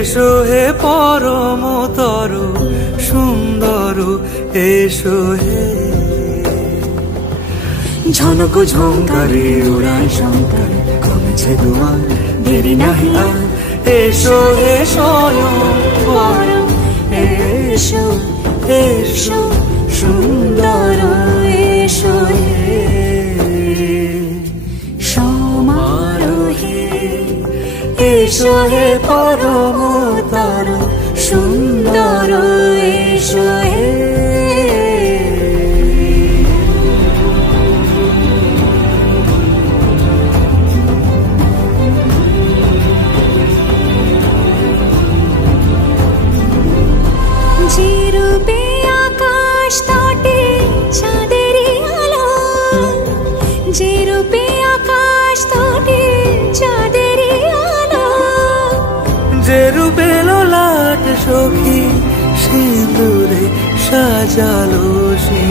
এসো হে পরমতর সুন্দর, এসো হে। ঝনক ঝঙ্কারে উড়ায় শঙ্কর, কমেছে দুয়ার দেরি নাহি আর। এসো হে স্বয়ং পরম, এসো এসো সুন্দর, এসো হে সমারোহে। এসো হে পরমতর সুন্দর, এসো হে। যে রূপে আকাশ তটে চাঁদেরই আলো, যে রূপে আকাশ তটে চাঁদেরই আলো, যে রূপে ললাট সখী সিঁদুরে সাজালো সে